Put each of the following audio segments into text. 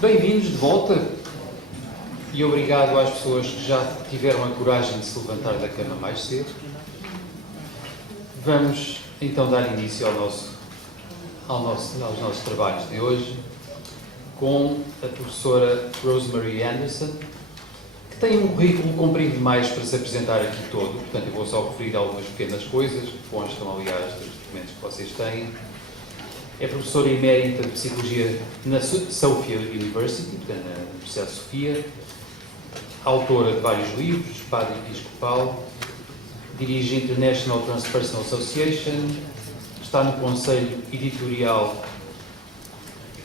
Bem-vindos de volta e obrigado às pessoas que já tiveram a coragem de se levantar da cama mais cedo. Vamos então dar início aos nossos trabalhos de hoje com a professora Rosemarie Anderson, que tem um currículo comprido demais para se apresentar aqui todo, portanto eu vou só referir algumas pequenas coisas que constam, aliás, dos documentos que vocês têm. É professora emérita de Psicologia na Sophia University, portanto, na Universidade de Sofia, autora de vários livros, padre episcopal, dirige a International Transpersonal Association, está no conselho editorial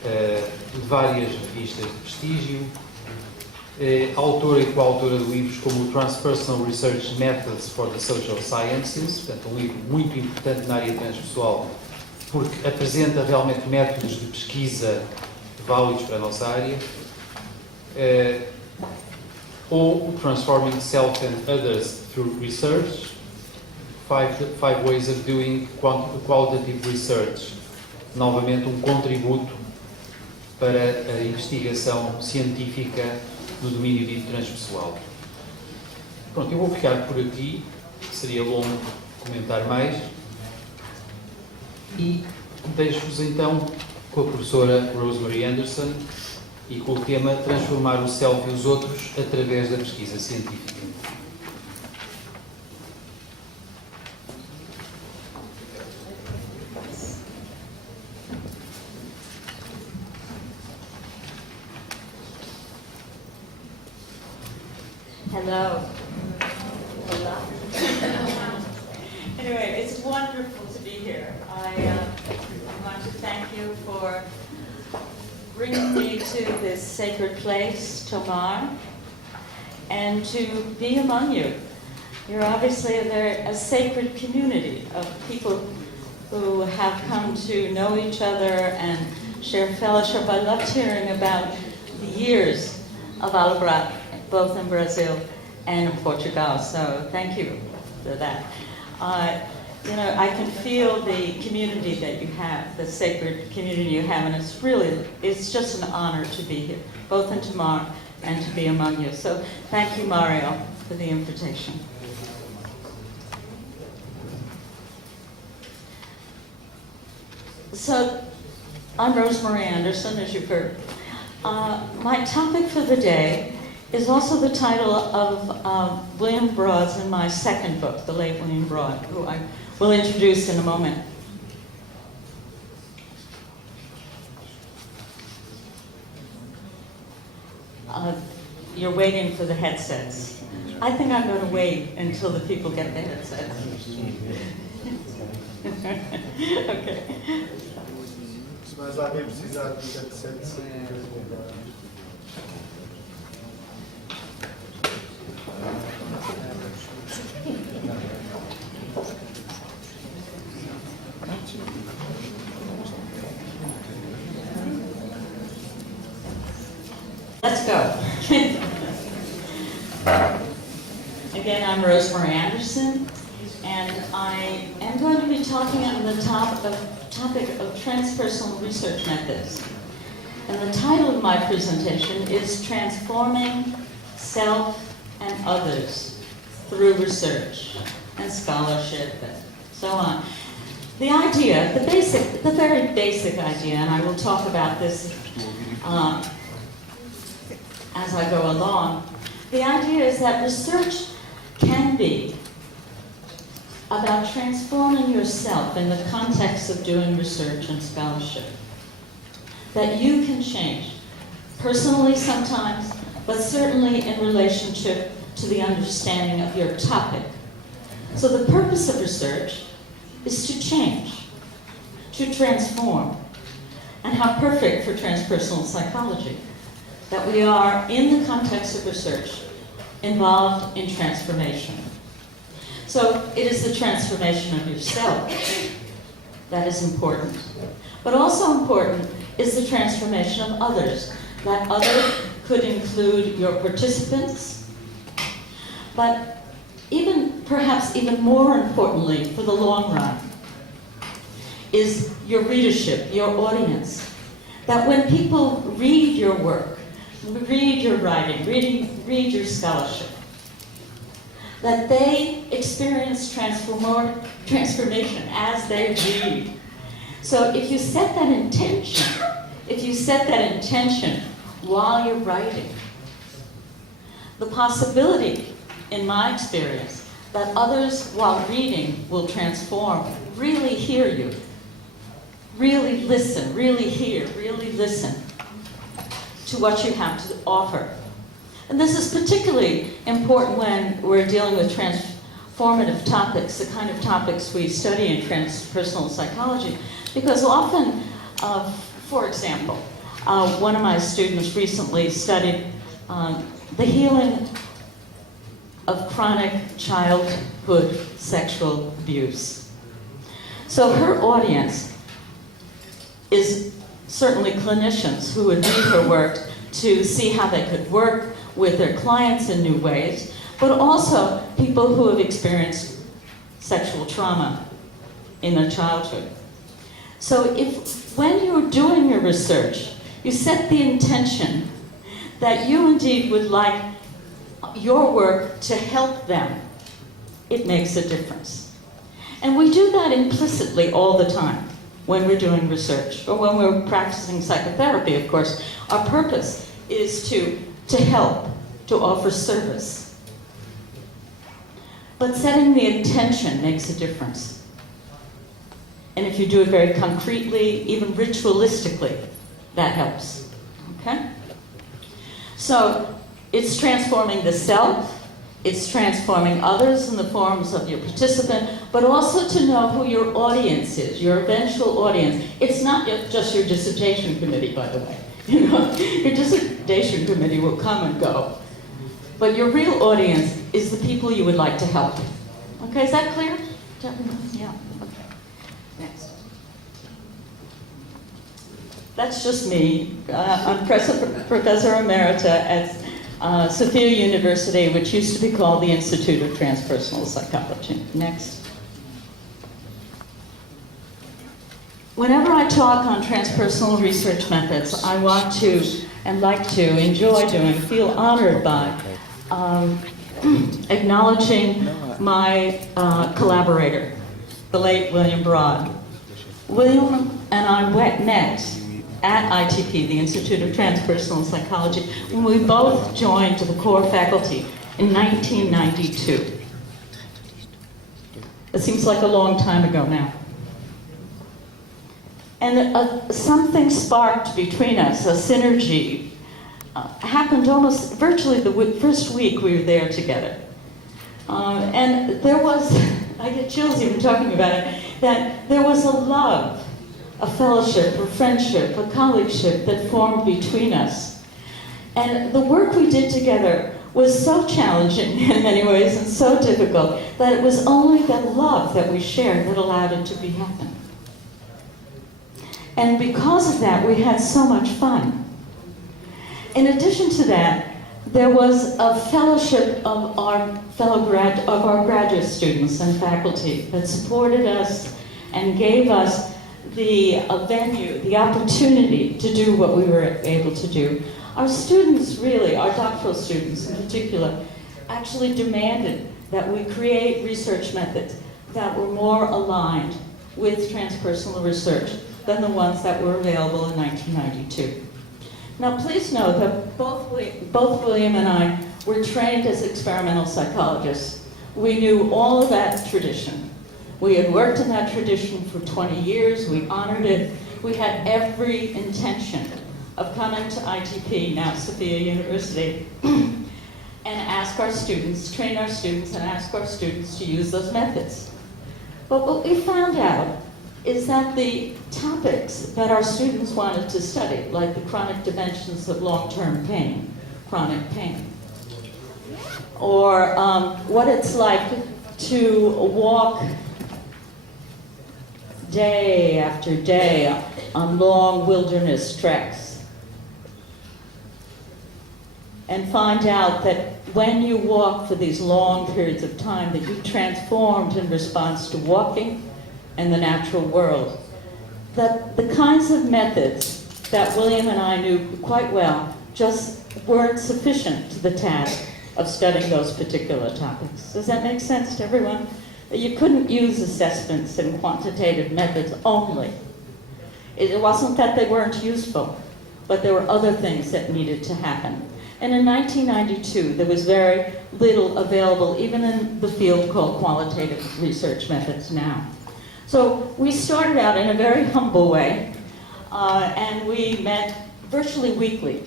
de várias revistas de prestígio, autora e coautora de livros como o Transpersonal Research Methods for the Social Sciences, portanto, um livro muito importante na área transpessoal, porque apresenta realmente métodos de pesquisa válidos para a nossa área, ou o Transforming Self and Others Through Research, Five Ways of Doing Qualitative Research, novamente um contributo para a investigação científica no domínio dito transpessoal. Pronto, eu vou ficar por aqui, seria longo comentar mais. E deixo-vos então com a professora Rosemarie Anderson e com o tema Transformar o Self e os Outros através da pesquisa científica. Hello. Hola. Anyway, it's wonderful to be here. I want to thank you for bringing me to this sacred place, Tomar, and to be among you. You're obviously a sacred community of people who have come to know each other and share fellowship. I loved hearing about the years of Alubrat, both in Brazil and in Portugal, so thank you for that. I can feel the community that you have, the sacred community you have, and it's just an honor to be here, both in Tomar and to be among you. So thank you, Mario, for the invitation. So I'm Rosemarie Anderson, as you've heard. My topic for the day is also the title of William Braud's in my second book, the late William Braud, who I will introduce in a moment. You're waiting for the headsets. I think I'm going to wait until the people get the headsets. Okay. Mas alguém precisar de headsets. Let's go. Again, I'm Rosemarie Anderson, and I am going to be talking on the topic of transpersonal research methods. And the title of my presentation is Transforming Self and Others Through Research and Scholarship and so on. The idea, the very basic idea, and I will talk about this as I go along, the idea is that research can be about transforming yourself in the context of doing research and scholarship. That you can change, personally sometimes, but certainly in relationship to the understanding of your topic. So the purpose of research is to change, to transform. And how perfect for transpersonal psychology, that we are, in the context of research, involved in transformation. So it is the transformation of yourself that is important. But also important is the transformation of others. That other could include your participants, but perhaps even more importantly for the long run, is your readership, your audience. that when people read your work, read your writing, read your scholarship, that they experience transformation as they read. So if you set that intention while you're writing, the possibility, in my experience, that others while reading will transform, really hear you, really listen, really hear, really listen to what you have to offer. And this is particularly important when we're dealing with transformative topics, the kind of topics we study in transpersonal psychology, because often, for example, one of my students recently studied the healing of chronic childhood sexual abuse. So her audience is certainly clinicians who would read her work to see how they could work with their clients in new ways, but also people who have experienced sexual trauma in their childhood. So when you're doing your research, you set the intention that you indeed would like your work to help them, it makes a difference. And we do that implicitly all the time when we're doing research, or when we're practicing psychotherapy, of course. Our purpose is to help, to offer service. But setting the intention makes a difference. And if you do it very concretely, even ritualistically, that helps. Okay? So it's transforming the self, it's transforming others in the forms of your participant, but also to know who your audience is, your eventual audience. It's not just your dissertation committee, by the way. You know, your dissertation committee will come and go. But your real audience is the people you would like to help. Okay, is that clear? Yeah, okay. Next. That's just me. I'm Professor Emerita at Sophia University, which used to be called the Institute of Transpersonal Psychology. Next. Whenever I talk on transpersonal research methods, I want to, and like to, enjoy doing, feel honored by acknowledging my collaborator, the late William Braud. William and I met at ITP, the Institute of Transpersonal Psychology, when we both joined the core faculty in 1992. It seems like a long time ago now. And something sparked between us, a synergy, happened almost virtually the first week we were there together. And there was, I get chills even talking about it, that there was a love, a fellowship, a friendship, a colleagueship that formed between us. And the work we did together was so challenging in many ways and so difficult that it was only the love that we shared that allowed it to be happen. And because of that, we had so much fun. In addition to that, there was a fellowship of our graduate students and faculty that supported us and gave us the venue, the opportunity to do what we were able to do. Our students really, our doctoral students in particular, actually demanded that we create research methods that were more aligned with transpersonal research than the ones that were available in 1992. Now please know that both William and I were trained as experimental psychologists. We knew all of that tradition. We had worked in that tradition for 20 years, we honored it. We had every intention of coming to ITP, now Sophia University, and ask our students, train our students, and ask our students to use those methods. But what we found out is that the topics that our students wanted to study, like the chronic dimensions of long-term pain, chronic pain, or what it's like to walk day after day on long wilderness treks, and find out that when you walk for these long periods of time, that you transformed in response to walking and the natural world. That the kinds of methods that William and I knew quite well just weren't sufficient to the task of studying those particular topics. Does that make sense to everyone? You couldn't use assessments and quantitative methods only. It wasn't that they weren't useful, but there were other things that needed to happen. And in 1992, there was very little available, even in the field called qualitative research methods now. So we started out in a very humble way, and we met virtually weekly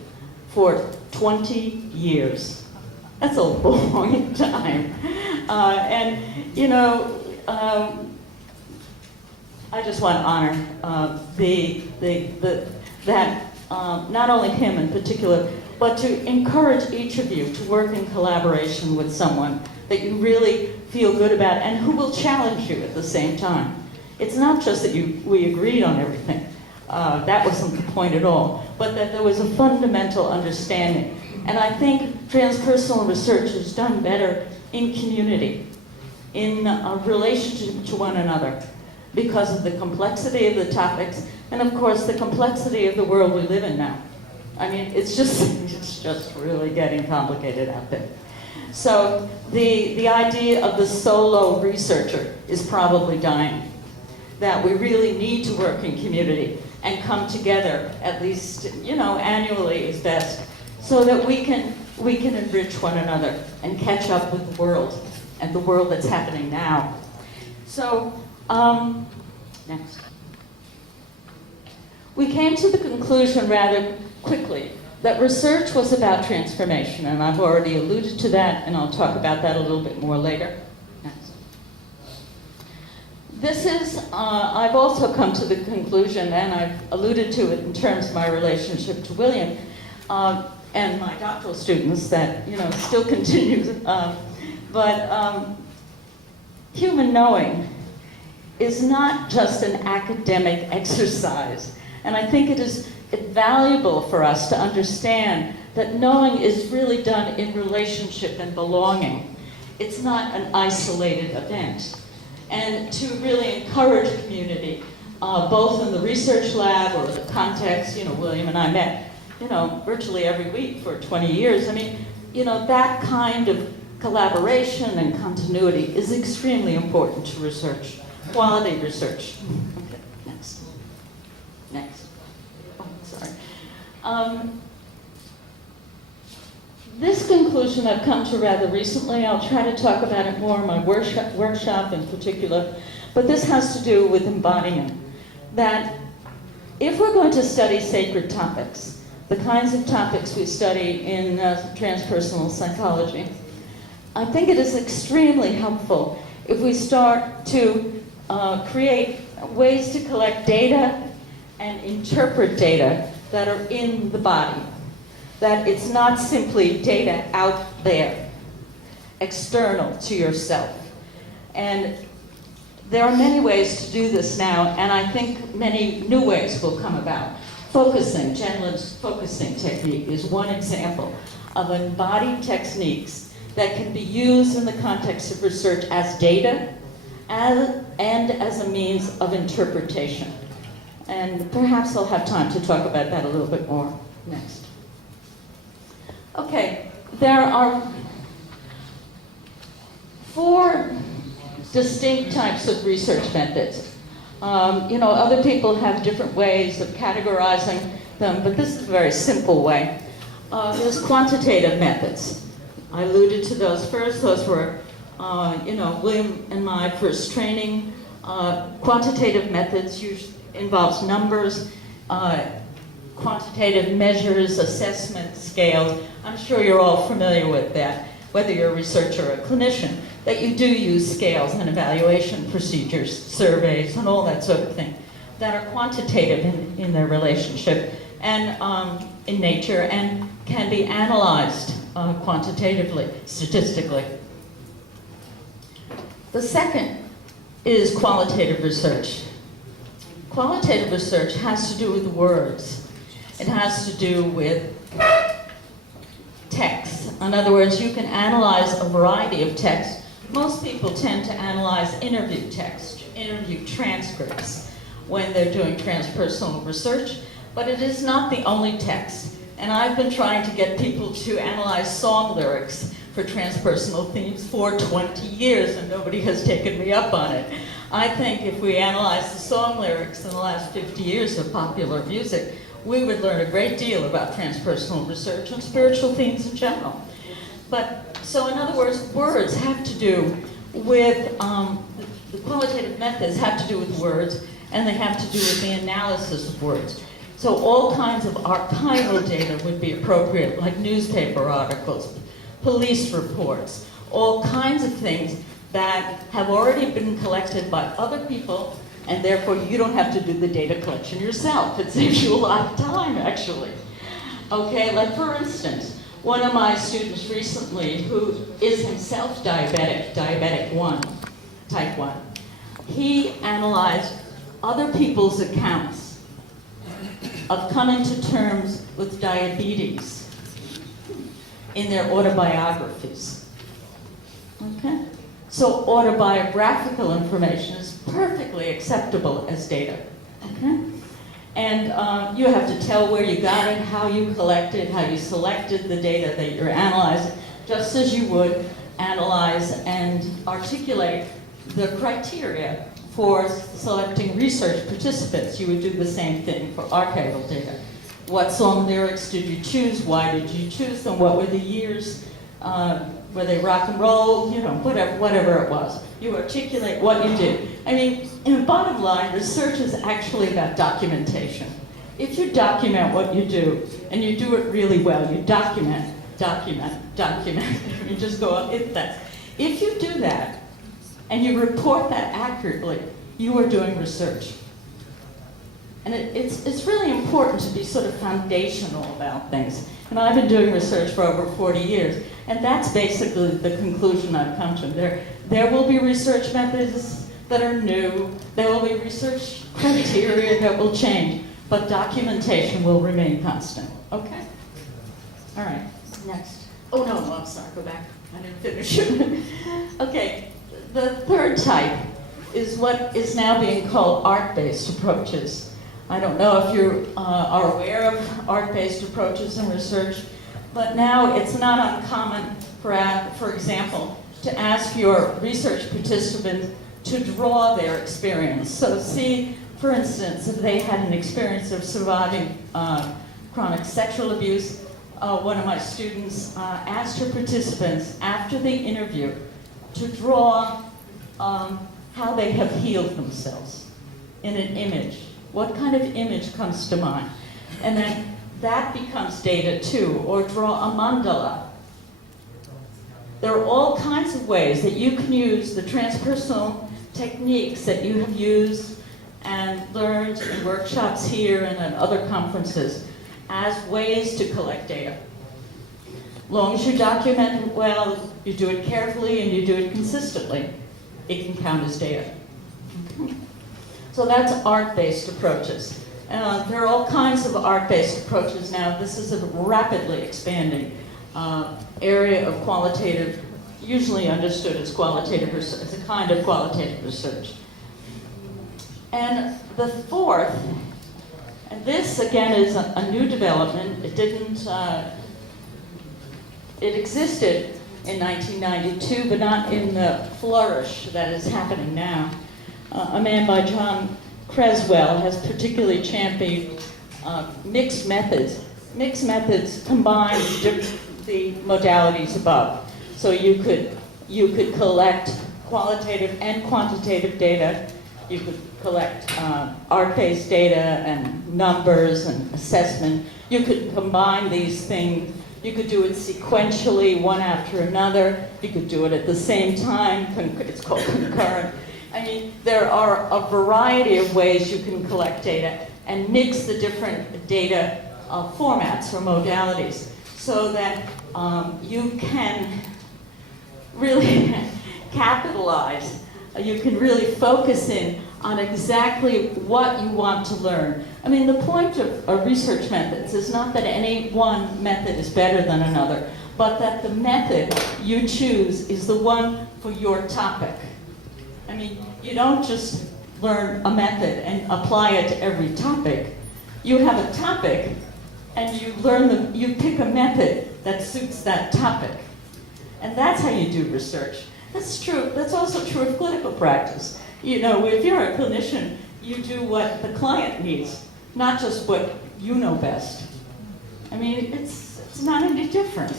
for 20 years. That's a long time. And, you know, I just want to honor that not only him in particular, but to encourage each of you to work in collaboration with someone that you really feel good about and who will challenge you at the same time. It's not just that we agreed on everything. That wasn't the point at all, but that there was a fundamental understanding. And I think transpersonal research is done better in community, in a relationship to one another, because of the complexity of the topics, and of course the complexity of the world we live in now. I mean, it's just really getting complicated out there. So the idea of the solo researcher is probably dying. That we really need to work in community and come together, at least, you know, annually is best, so that we can enrich one another and catch up with the world and the world that's happening now. So, next. We came to the conclusion rather quickly that research was about transformation, and I've already alluded to that, and I'll talk about that a little bit more later. Next. This is, I've also come to the conclusion, and I've alluded to it in terms of my relationship to William, and my doctoral students that, you know, still continues, but human knowing is not just an academic exercise. And I think it is valuable for us to understand that knowing is really done in relationship and belonging. It's not an isolated event. And to really encourage community, both in the research lab or the context, you know, William and I met, you know, virtually every week for 20 years. I mean, you know, that kind of collaboration and continuity is extremely important to research, quality research. Okay, next. Next. Oh, sorry. This conclusion I've come to rather recently. I'll try to talk about it more in my workshop in particular, but this has to do with embodiment. That if we're going to study sacred topics, the kinds of topics we study in transpersonal psychology, I think it is extremely helpful if we start to create ways to collect data and interpret data that are in the body. That it's not simply data out there, external to yourself. And there are many ways to do this now, and I think many new ways will come about. Focusing, Jenlin's focusing technique is one example of embodied techniques that can be used in the context of research as data and as a means of interpretation. And perhaps I'll have time to talk about that a little bit more next. Okay, there are 4 distinct types of research methods. You know, other people have different ways of categorizing them, but this is a very simple way. There's quantitative methods. I alluded to those first. Those were, you know, William and my first training. Quantitative methods usually involves numbers, quantitative measures, assessments, scales. I'm sure you're all familiar with that, whether you're a researcher or a clinician, that you do use scales and evaluation procedures, surveys, and all that sort of thing that are quantitative in their relationship and in nature and can be analyzed quantitatively, statistically. The second is qualitative research. Qualitative research has to do with words. It has to do with text. In other words, you can analyze a variety of texts. Most people tend to analyze interview text, interview transcripts when they're doing transpersonal research. But it is not the only text. And I've been trying to get people to analyze song lyrics for transpersonal themes for 20 years, and nobody has taken me up on it. I think if we analyze the song lyrics in the last 50 years of popular music, we would learn a great deal about transpersonal research and spiritual themes in general. But, so in other words, words have to do with, the qualitative methods have to do with words, and they have to do with the analysis of words. So all kinds of archival data would be appropriate, like newspaper articles, police reports, all kinds of things that have already been collected by other people, and therefore you don't have to do the data collection yourself. It saves you a lot of time, actually. Okay, like for instance, one of my students recently, who is himself diabetic 1, type 1, he analyzed other people's accounts of coming to terms with diabetes in their autobiographies. Okay? So autobiographical information is perfectly acceptable as data. Okay? And you have to tell where you got it, how you collected, how you selected the data that you're analyzing, just as you would analyze and articulate the criteria for selecting research participants. You would do the same thing for archival data. What song lyrics did you choose? Why did you choose them? What were the years? Were they rock and roll? You know, whatever it was. You articulate what you did. I mean, in the bottom line, research is actually about documentation. If you document what you do, and you do it really well, you document, you just go up, if you do that, and you report that accurately, you are doing research. And it's really important to be sort of foundational about things. And I've been doing research for over 40 years, and that's basically the conclusion I've come to. There will be research methods that are new, there will be research criteria that will change, but documentation will remain constant. Okay? All right, next. Oh no, I'm sorry, go back. I didn't finish. Okay, the third type is what is now being called art-based approaches. I don't know if you are aware of art-based approaches in research, but now it's not uncommon, for example, to ask your research participants to draw their experience. So see, for instance, if they had an experience of surviving chronic sexual abuse, one of my students asked her participants after the interview to draw how they have healed themselves in an image. What kind of image comes to mind? And then that becomes data too, or draw a mandala. There are all kinds of ways that you can use the transpersonal techniques that you have used and learned in workshops here and at other conferences as ways to collect data. As long as you document it well, you do it carefully, and you do it consistently, it can count as data. So that's art-based approaches. There are all kinds of art-based approaches now. This is a rapidly expanding area of qualitative, usually understood as qualitative research, as a kind of qualitative research. And the fourth, and this again is a new development. It didn't, it existed in 1992, but not in the flourish that is happening now. A man by John Creswell has particularly championed mixed methods. Mixed methods combine the modalities above. So you could collect qualitative and quantitative data. You could collect art-based data and numbers and assessment. You could combine these things. You could do it sequentially, one after another. You could do it at the same time. It's called concurrent. I mean, there are a variety of ways you can collect data and mix the different data formats or modalities so that you can really capitalize. You can really focus in on exactly what you want to learn. I mean, the point of research methods is not that any one method is better than another, but that the method you choose is the one for your topic. I mean, you don't just learn a method and apply it to every topic. You have a topic, and you pick a method that suits that topic. And that's how you do research. That's true. That's also true of clinical practice. You know, if you're a clinician, you do what the client needs, not just what you know best. I mean, it's not any different.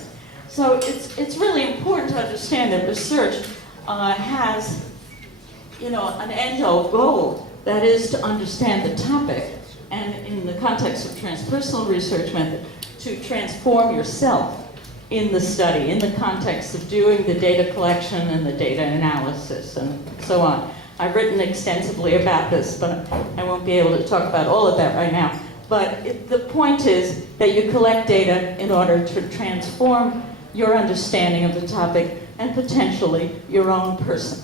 So it's really important to understand that research has, you know, an end-all goal, that is to understand the topic, and in the context of transpersonal research method, to transform yourself in the study, in the context of doing the data collection and the data analysis and so on. I've written extensively about this, but I won't be able to talk about all of that right now. But the point is that you collect data in order to transform your understanding of the topic and potentially your own person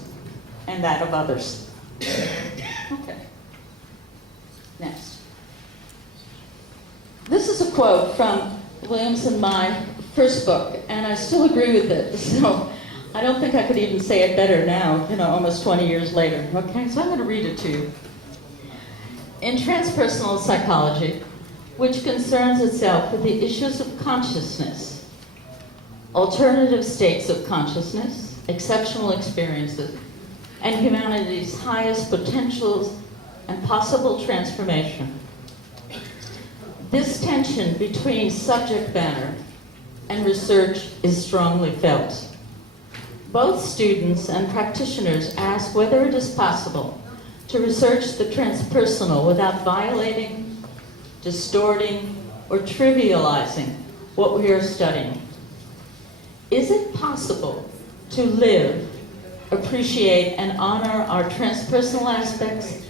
and that of others. Okay. Next. This is a quote from Williams and my first book, and I still agree with it. So I don't think I could even say it better now, you know, almost 20 years later. Okay, so I'm going to read it to you. In transpersonal psychology, which concerns itself with the issues of consciousness, alternative states of consciousness, exceptional experiences, and humanity's highest potentials and possible transformation, this tension between subject matter and research is strongly felt. Both students and practitioners ask whether it is possible to research the transpersonal without violating, distorting, or trivializing what we are studying. Is it possible to live, appreciate, and honor our transpersonal aspects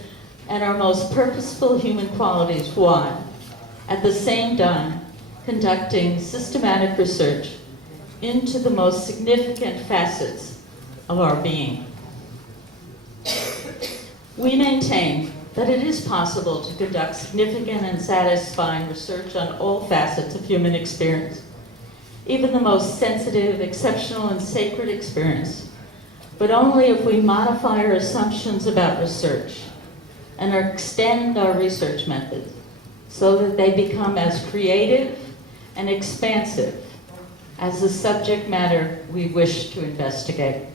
and our most purposeful human qualities while, at the same time, conducting systematic research into the most significant facets of our being? We maintain that it is possible to conduct significant and satisfying research on all facets of human experience, even the most sensitive, exceptional, and sacred experience, but only if we modify our assumptions about research and extend our research methods so that they become as creative and expansive as the subject matter we wish to investigate.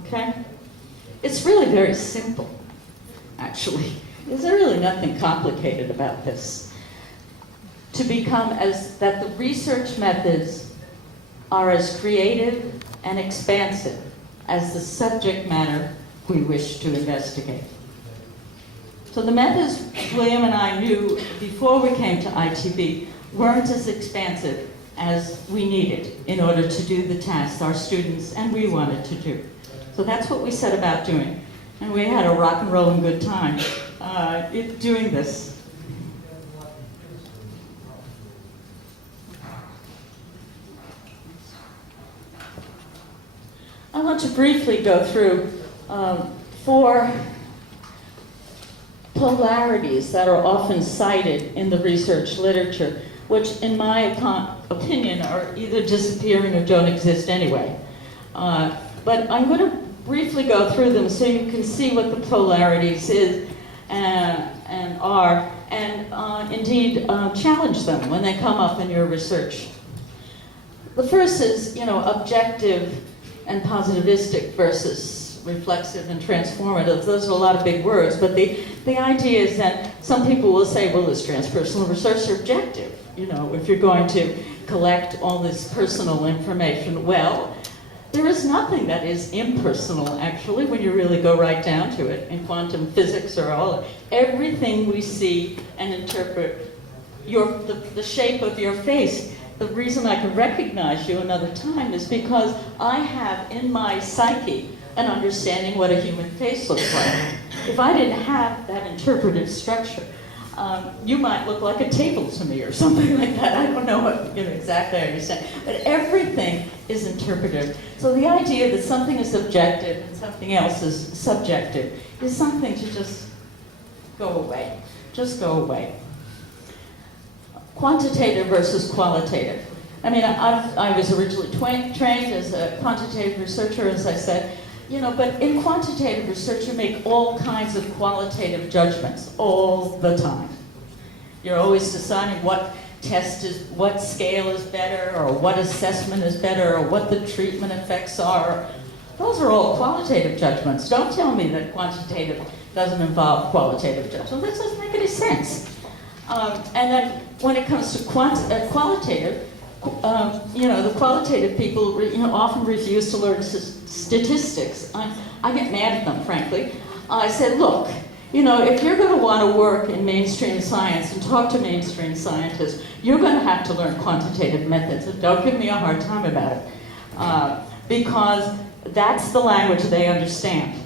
Okay? It's really very simple, actually. There's really nothing complicated about this. To become that the research methods are as creative and expansive as the subject matter we wish to investigate. So the methods William and I knew before we came to ITB weren't as expansive as we needed in order to do the tasks our students and we wanted to do. So that's what we set about doing. And we had a rock and roll and good time doing this. I want to briefly go through 4 polarities that are often cited in the research literature, which in my opinion are either disappearing or don't exist anyway. But I'm going to briefly go through them so you can see what the polarities is and are, and indeed challenge them when they come up in your research. The first is, objective and positivistic versus reflexive and transformative. Those are a lot of big words, but the idea is that some people will say, well, is transpersonal research subjective? If you're going to collect all this personal information, well, there is nothing that is impersonal, actually, when you really go right down to it. In quantum physics or everything we see and interpret, the shape of your face. The reason I can recognize you another time is because I have in my psyche an understanding what a human face looks like. If I didn't have that interpretive structure, you might look like a table to me or something like that. I don't know what exactly I understand. But everything is interpretive. So the idea that something is objective and something else is subjective is something to just go away. Just go away. Quantitative versus qualitative. I mean, I was originally trained as a quantitative researcher, as I said, but in quantitative research you make all kinds of qualitative judgments all the time. You're always deciding what scale is better, or what assessment is better, or what the treatment effects are. Those are all qualitative judgments. Don't tell me that quantitative doesn't involve qualitative judgment. That doesn't make any sense. And then when it comes to qualitative, the qualitative people often refuse to learn statistics. I get mad at them, frankly. I said, look, if you're going to want to work in mainstream science and talk to mainstream scientists, you're going to have to learn quantitative methods. And don't give me a hard time about it, because that's the language they understand.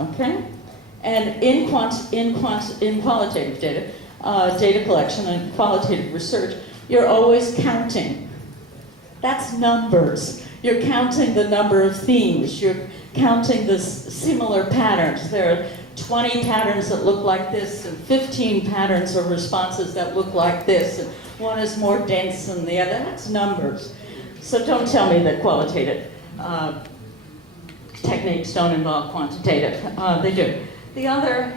Okay? And in qualitative data, data collection and qualitative research, you're always counting. That's numbers. You're counting the number of themes. You're counting the similar patterns. There are 20 patterns that look like this, and 15 patterns or responses that look like this, and one is more dense than the other. That's numbers. So don't tell me that qualitative techniques don't involve quantitative. They do. The other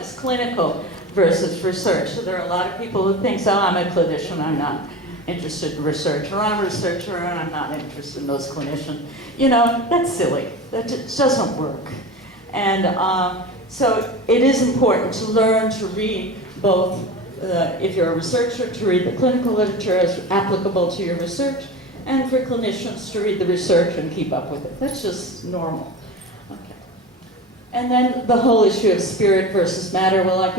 is clinical versus research. So there are a lot of people who think, oh, I'm a clinician, I'm not interested in research, or I'm a researcher and I'm not interested in those clinicians. That's silly. That just doesn't work. And so it is important to learn to read both, if you're a researcher, to read the clinical literature as applicable to your research, and for clinicians to read the research and keep up with it. That's just normal. Okay. And then the whole issue of spirit versus matter, well,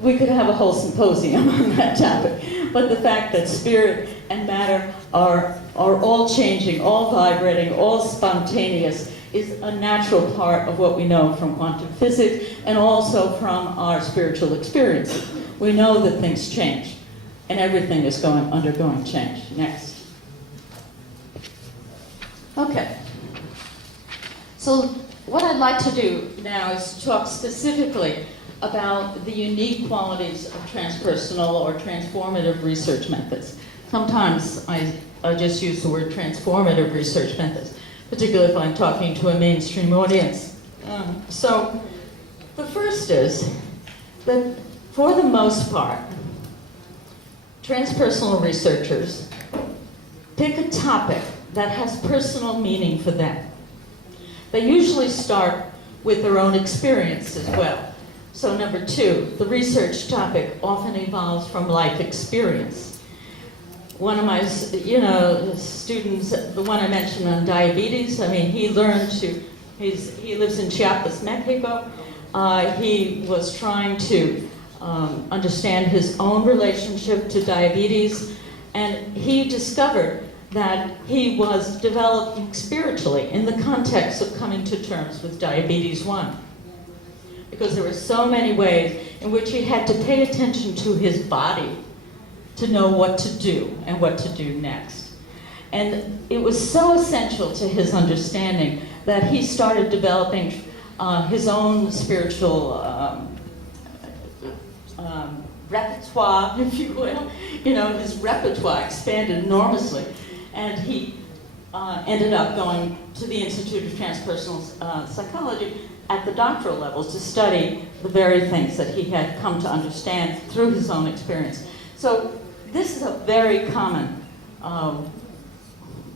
we could have a whole symposium on that topic. But the fact that spirit and matter are all changing, all vibrating, all spontaneous, is a natural part of what we know from quantum physics and also from our spiritual experiences. We know that things change, and everything is undergoing change. Next. Okay. So what I'd like to do now is talk specifically about the unique qualities of transpersonal or transformative research methods. Sometimes I just use the word transformative research methods, particularly if I'm talking to a mainstream audience. So the first is that for the most part, transpersonal researchers pick a topic that has personal meaning for them. They usually start with their own experience as well. So number two, the research topic often evolves from life experience. One of my, students, the one I mentioned on diabetes, he lives in Chiapas, Mexico. He was trying to understand his own relationship to diabetes, and he discovered that he was developing spiritually in the context of coming to terms with diabetes 1. Because there were so many ways in which he had to pay attention to his body to know what to do and what to do next. And it was so essential to his understanding that he started developing his own spiritual repertoire, if you will. His repertoire expanded enormously. And he ended up going to the Institute of Transpersonal Psychology at the doctoral levels to study the very things that he had come to understand through his own experience. So this is a very common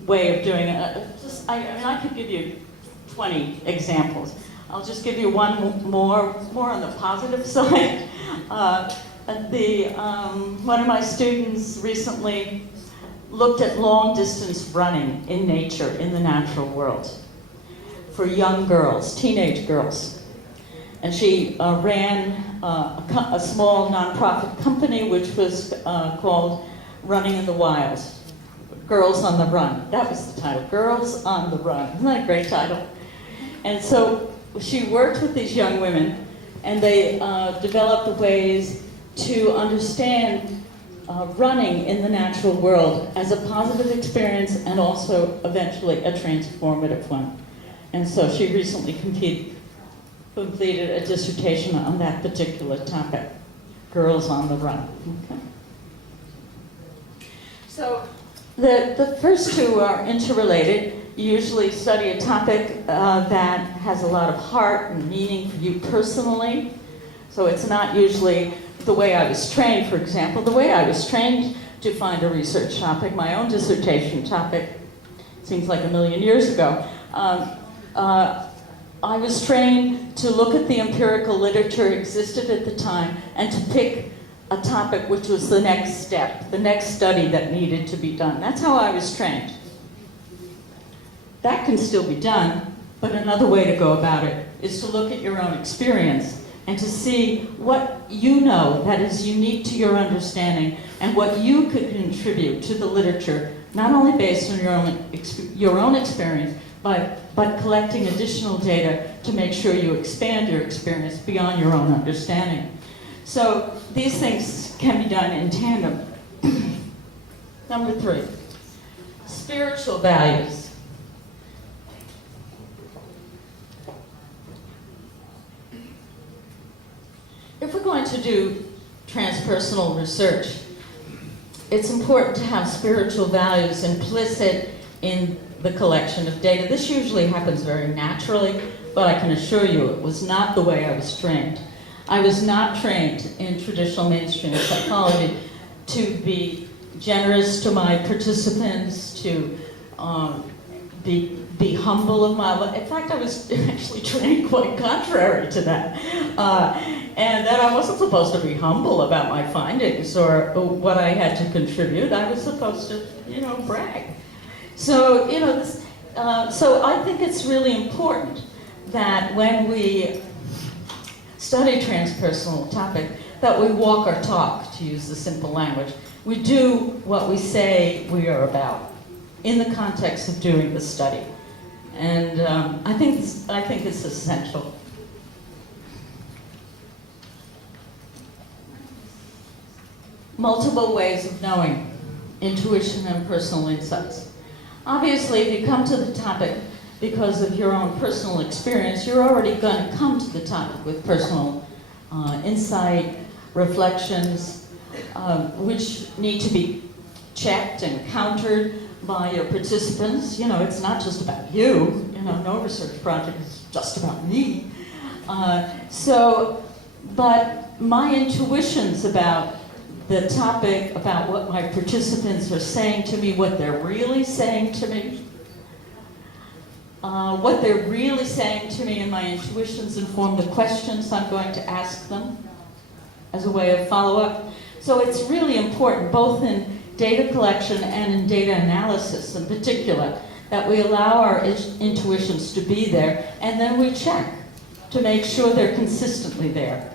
way of doing it. I could give you 20 examples. I'll just give you one more on the positive side. One of my students recently looked at long-distance running in nature, in the natural world, for young girls, teenage girls. And she ran a small nonprofit company which was called Running in the Wild, Girls on the Run. That was the title, Girls on the Run. Isn't that a great title? And so she worked with these young women, and they developed ways to understand running in the natural world as a positive experience and also eventually a transformative one. And so she recently completed a dissertation on that particular topic, Girls on the Run. Okay. So the first two are interrelated. You usually study a topic that has a lot of heart and meaning for you personally. So it's not usually the way I was trained, for example, the way I was trained to find a research topic, my own dissertation topic, seems like a million years ago. I was trained to look at the empirical literature existed at the time and to pick a topic which was the next step, the next study that needed to be done. That's how I was trained. That can still be done, but another way to go about it is to look at your own experience and to see what you know that is unique to your understanding and what you could contribute to the literature, not only based on your own experience, but collecting additional data to make sure you expand your experience beyond your own understanding. So these things can be done in tandem. Number 3, spiritual values. If we're going to do transpersonal research, it's important to have spiritual values implicit in the collection of data. This usually happens very naturally, but I can assure you it was not the way I was trained. I was not trained in traditional mainstream psychology to be generous to my participants, to be humble of my life. In fact, I was actually trained quite contrary to that. And that I wasn't supposed to be humble about my findings or what I had to contribute. I was supposed to, brag. So, so I think it's really important that when we study transpersonal topic, that we walk our talk, to use the simple language. We do what we say we are about in the context of doing the study. And I think it's essential. Multiple ways of knowing, intuition and personal insights. Obviously, if you come to the topic because of your own personal experience, you're already going to come to the topic with personal insight, reflections, which need to be checked and countered by your participants. It's not just about you. No research project is just about me. But my intuitions about the topic, about what my participants are saying to me, what they're really saying to me, and my intuitions inform the questions I'm going to ask them as a way of follow-up. So it's really important, both in data collection and in data analysis in particular, that we allow our intuitions to be there, and then we check to make sure they're consistently there.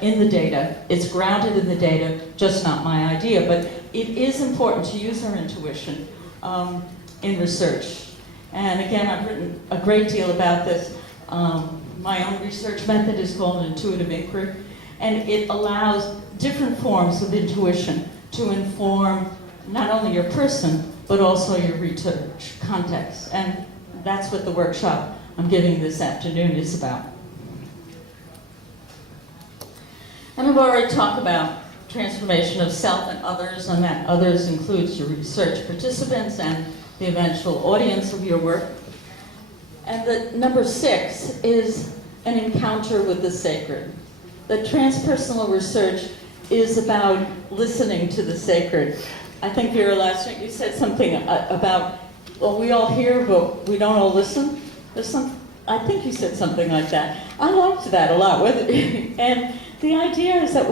In the data, it's grounded in the data, just not my idea, but it is important to use our intuition in research. And again, I've written a great deal about this. My own research method is called intuitive inquiry, and it allows different forms of intuition to inform not only your person, but also your research context. And that's what the workshop I'm giving this afternoon is about. And I've already talked about transformation of self and that others includes your research participants and the eventual audience of your work. And the number 6 is an encounter with the sacred. The transpersonal research is about listening to the sacred. I think Vera, last night you said something about, well, we all hear, but we don't all listen. I think you said something like that. I liked that a lot. And the idea is that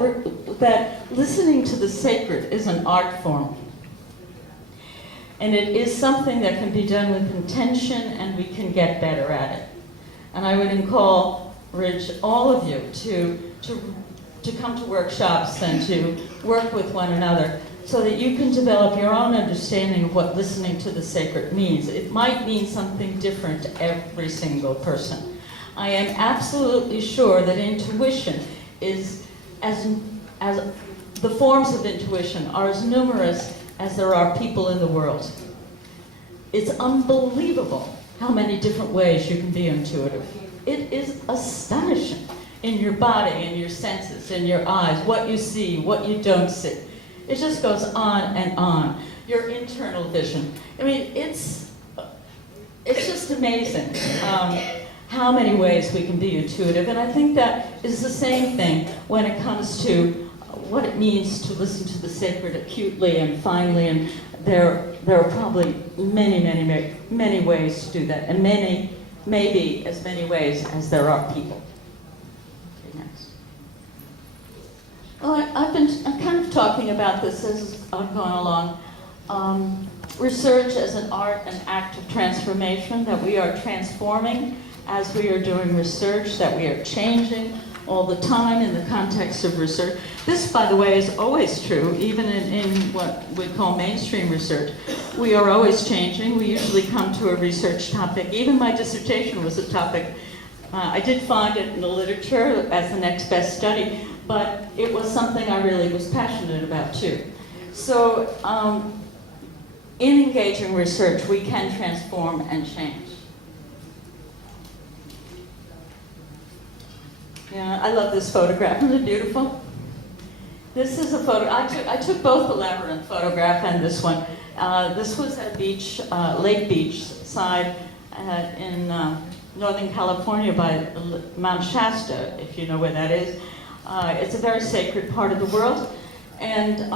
listening to the sacred is an art form. And it is something that can be done with intention, and we can get better at it. And I would encourage all of you to come to workshops and to work with one another so that you can develop your own understanding of what listening to the sacred means. It might mean something different to every single person. I am absolutely sure that intuition is as the forms of intuition are as numerous as there are people in the world. It's unbelievable how many different ways you can be intuitive. It is astonishing in your body, in your senses, in your eyes, what you see, what you don't see. It just goes on and on. Your internal vision. I mean, it's just amazing how many ways we can be intuitive. And I think that is the same thing when it comes to what it means to listen to the sacred acutely and finely, and there are probably many ways to do that, and maybe as many ways as there are people. Okay, next. Well, I'm kind of talking about this as I'm going along. Research as an art and act of transformation, that we are transforming as we are doing research, that we are changing all the time in the context of research. This, by the way, is always true, even in what we call mainstream research. We are always changing. We usually come to a research topic. Even my dissertation was a topic. I did find it in the literature as the next best study, but it was something I really was passionate about too. So in engaging research, we can transform and change. Yeah, I love this photograph. Isn't it beautiful? This is a photo. I took both the labyrinth photograph and this one. This was at a beach, Lake Beach side in Northern California by Mount Shasta, if you know where that is. It's a very sacred part of the world. And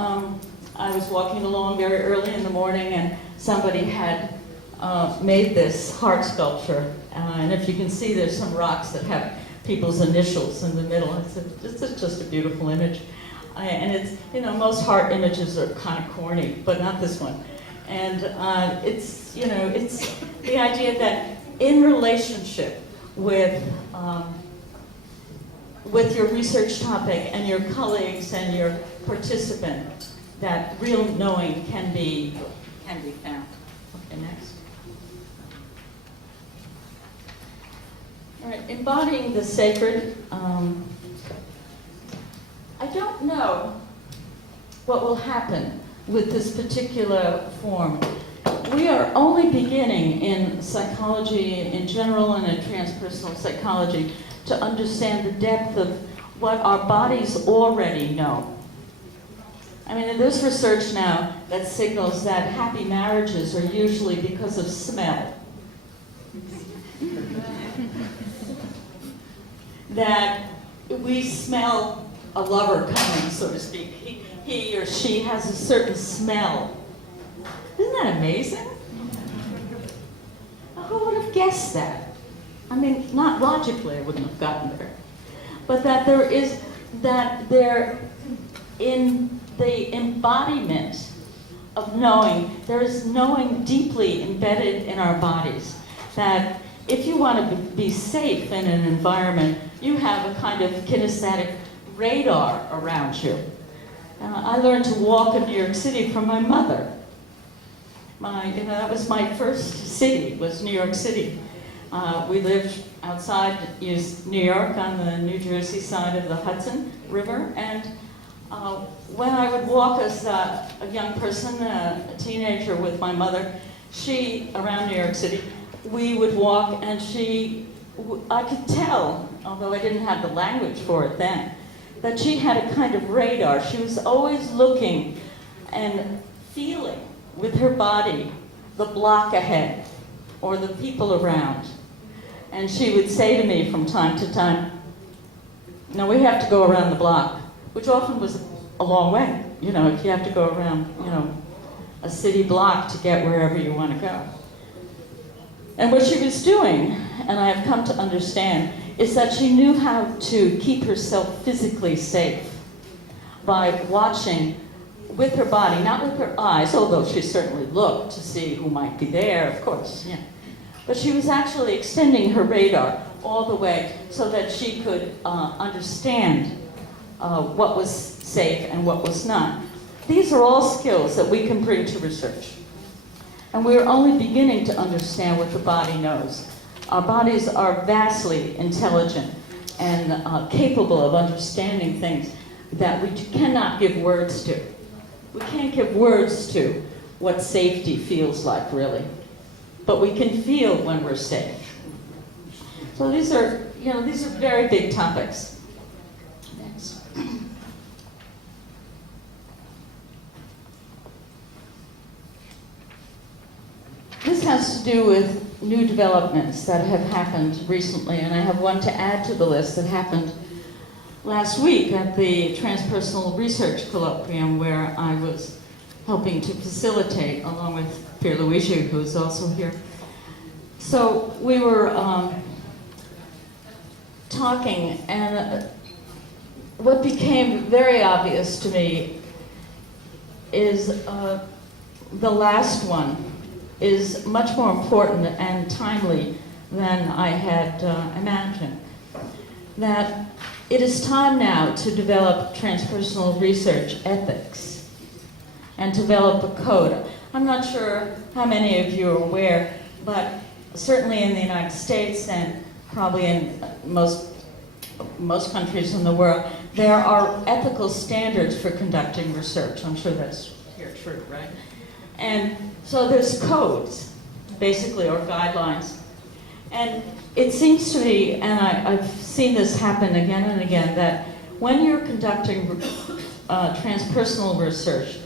I was walking along very early in the morning, and somebody had made this heart sculpture. And if you can see, there's some rocks that have people's initials in the middle. It's just a beautiful image. And it's, you know, most heart images are kind of corny, but not this one. And it's, you know, it's the idea that in relationship with your research topic and your colleagues and your participant, that real knowing can be found. Okay, next. All right, embodying the sacred. I don't know what will happen with this particular form. We are only beginning in psychology in general and in transpersonal psychology to understand the depth of what our bodies already know. I mean, there's research now that signals that happy marriages are usually because of smell. That we smell a lover coming, so to speak. He or she has a certain smell. Isn't that amazing? Who would have guessed that? I mean, not logically, I wouldn't have gotten there. But that there in the embodiment of knowing, there is knowing deeply embedded in our bodies. That if you want to be safe in an environment, you have a kind of kinesthetic radar around you. I learned to walk in New York City from my mother. That was my first city, was New York City. We lived outside New York on the New Jersey side of the Hudson River, and when I would walk as a young person, a teenager with my mother, around New York City, we would walk, and I could tell, although I didn't have the language for it then, that she had a kind of radar. She was always looking and feeling with her body the block ahead or the people around. And she would say to me from time to time, "No, we have to go around the block," which often was a long way. You know, if you have to go around, a city block to get wherever you want to go. And what she was doing, and I have come to understand, is that she knew how to keep herself physically safe by watching with her body, not with her eyes, although she certainly looked to see who might be there, of course, yeah. But she was actually extending her radar all the way so that she could understand what was safe and what was not. These are all skills that we can bring to research. And we're only beginning to understand what the body knows. Our bodies are vastly intelligent and capable of understanding things that we cannot give words to. We can't give words to what safety feels like, really. But we can feel when we're safe. So these are very big topics. Next. This has to do with new developments that have happened recently, and I have one to add to the list that happened last week at the Transpersonal Research Colloquium, where I was helping to facilitate, along with Pierre Luigi, who is also here. So we were talking, and what became very obvious to me is the last one is much more important and timely than I had imagined. That it is time now to develop transpersonal research ethics and develop a code. I'm not sure how many of you are aware, but certainly in the United States and probably in most countries in the world, there are ethical standards for conducting research. I'm sure that's here true, right? And so there's codes, basically, or guidelines. And it seems to me, and I've seen this happen again and again, that when you're conducting transpersonal research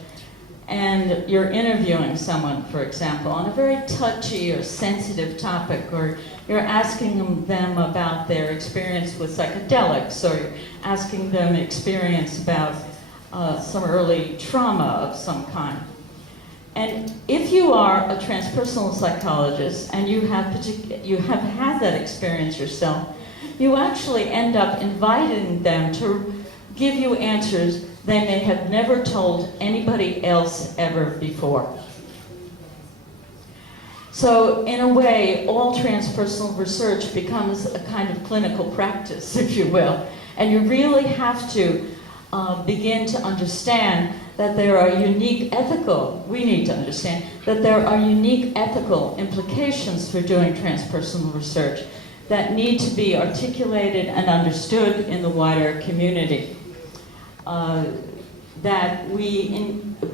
and you're interviewing someone, for example, on a very touchy or sensitive topic, or you're asking them about their experience with psychedelics, or you're asking them experience about some early trauma of some kind. And if you are a transpersonal psychologist and you have had that experience yourself, you actually end up inviting them to give you answers they may have never told anybody else ever before. So in a way, all transpersonal research becomes a kind of clinical practice, if you will. And you really have to begin to understand that there are we need to understand that there are unique ethical implications for doing transpersonal research that need to be articulated and understood in the wider community. That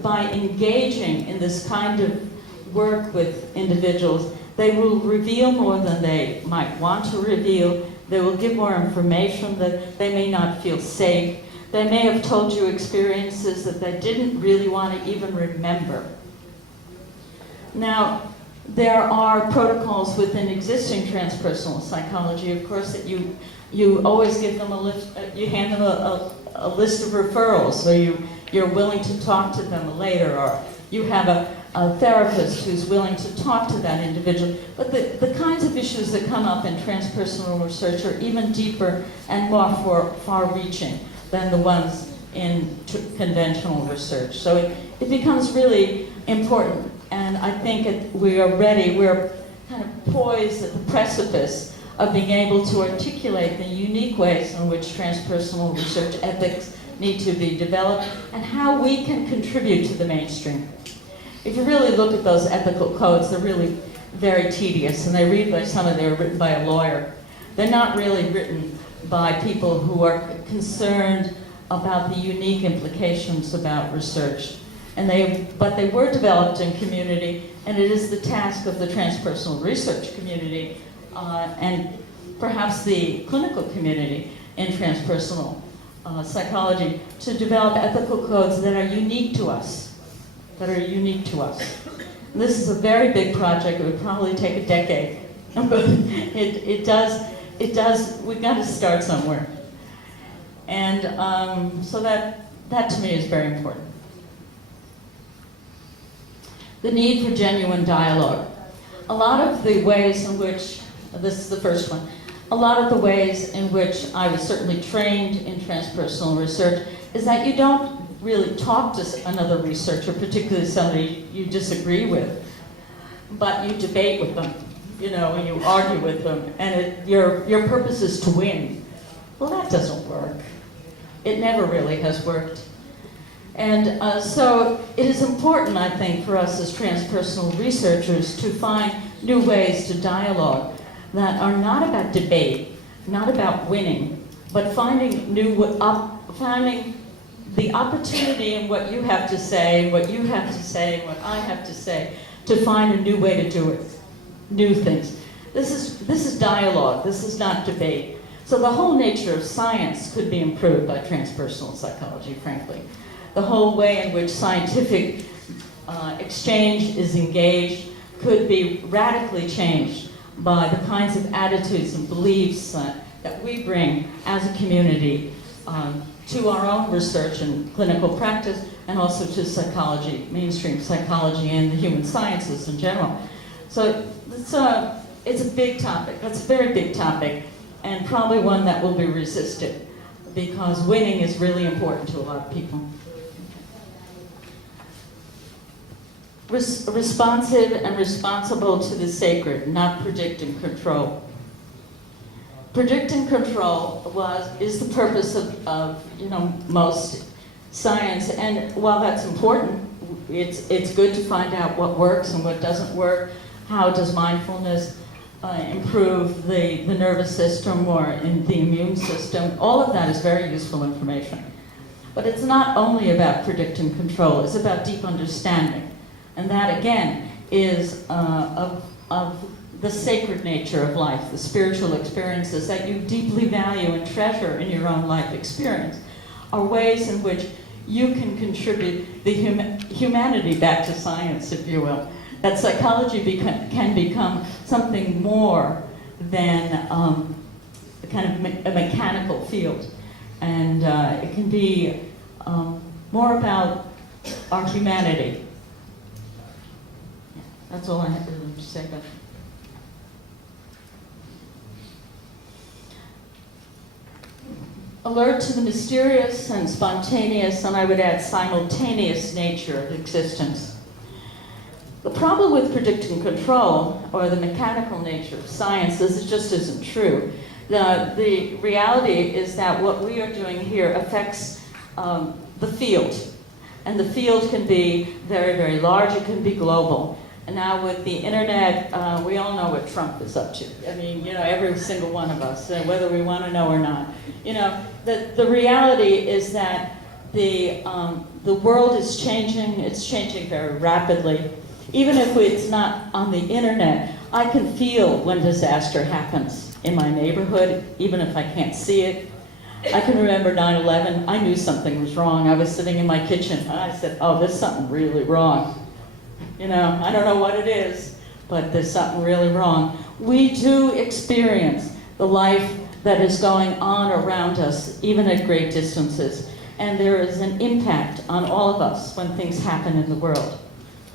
by engaging in this kind of work with individuals, they will reveal more than they might want to reveal. They will give more information that they may not feel safe. They may have told you experiences that they didn't really want to even remember. Now, there are protocols within existing transpersonal psychology, of course, that you always give them a list, you hand them a list of referrals, so you're willing to talk to them later, or you have a therapist who's willing to talk to that individual. But the kinds of issues that come up in transpersonal research are even deeper and more far-reaching than the ones in conventional research. So it becomes really important, and I think we're kind of poised at the precipice of being able to articulate the unique ways in which transpersonal research ethics need to be developed and how we can contribute to the mainstream. If you really look at those ethical codes, they're really very tedious, and they're written by a lawyer. They're not really written by people who are concerned about the unique implications about research. But they were developed in community, and it is the task of the transpersonal research community and perhaps the clinical community in transpersonal psychology to develop ethical codes that are unique to us. And this is a very big project. It would probably take a decade, but it does, we've got to start somewhere. And so that to me is very important. The need for genuine dialogue. A lot of the ways in which, this is the first one, a lot of the ways in which I was certainly trained in transpersonal research is that you don't really talk to another researcher, particularly somebody you disagree with, but you debate with them, and you argue with them, and your purpose is to win. Well, that doesn't work. It never really has worked. And so it is important, I think, for us as transpersonal researchers to find new ways to dialogue that are not about debate, not about winning, but finding the opportunity in what you have to say, what you have to say, what I have to say, to find a new way to do it, new things. This is dialogue. This is not debate. So the whole nature of science could be improved by transpersonal psychology, frankly. The whole way in which scientific exchange is engaged could be radically changed by the kinds of attitudes and beliefs that we bring as a community to our own research and clinical practice, and also to psychology, mainstream psychology and the human sciences in general. So it's a big topic. That's a very big topic, and probably one that will be resisted, because winning is really important to a lot of people. Responsive and responsible to the sacred, not predict and control. Predict and control is the purpose of most science, and while that's important, it's good to find out what works and what doesn't work. How does mindfulness improve the nervous system or in the immune system? All of that is very useful information. But it's not only about predict and control, it's about deep understanding. And that, again, is of the sacred nature of life, the spiritual experiences that you deeply value and treasure in your own life experience, are ways in which you can contribute the humanity back to science, if you will. That psychology can become something more than a kind of a mechanical field. And it can be more about our humanity. That's all I have to say about that. Alert to the mysterious and spontaneous, and I would add simultaneous nature of existence. The problem with predict and control, or the mechanical nature of science, is it just isn't true. The reality is that what we are doing here affects the field. And the field can be very, very large, it can be global. And now with the internet, we all know what Trump is up to. I mean, every single one of us, whether we want to know or not. The reality is that the world is changing. It's changing very rapidly. Even if it's not on the internet, I can feel when disaster happens in my neighborhood, even if I can't see it. I can remember 9/11. I knew something was wrong. I was sitting in my kitchen, and I said, oh, there's something really wrong. I don't know what it is, but there's something really wrong. We do experience the life that is going on around us, even at great distances. And there is an impact on all of us when things happen in the world,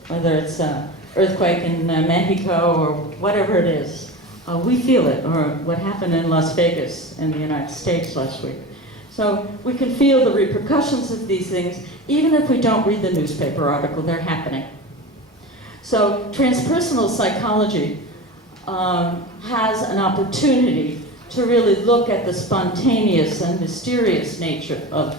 whether it's an earthquake in Mexico or whatever it is. We feel it, or what happened in Las Vegas in the United States last week. So we can feel the repercussions of these things, even if we don't read the newspaper article, they're happening. So transpersonal psychology has an opportunity to really look at the spontaneous and mysterious nature of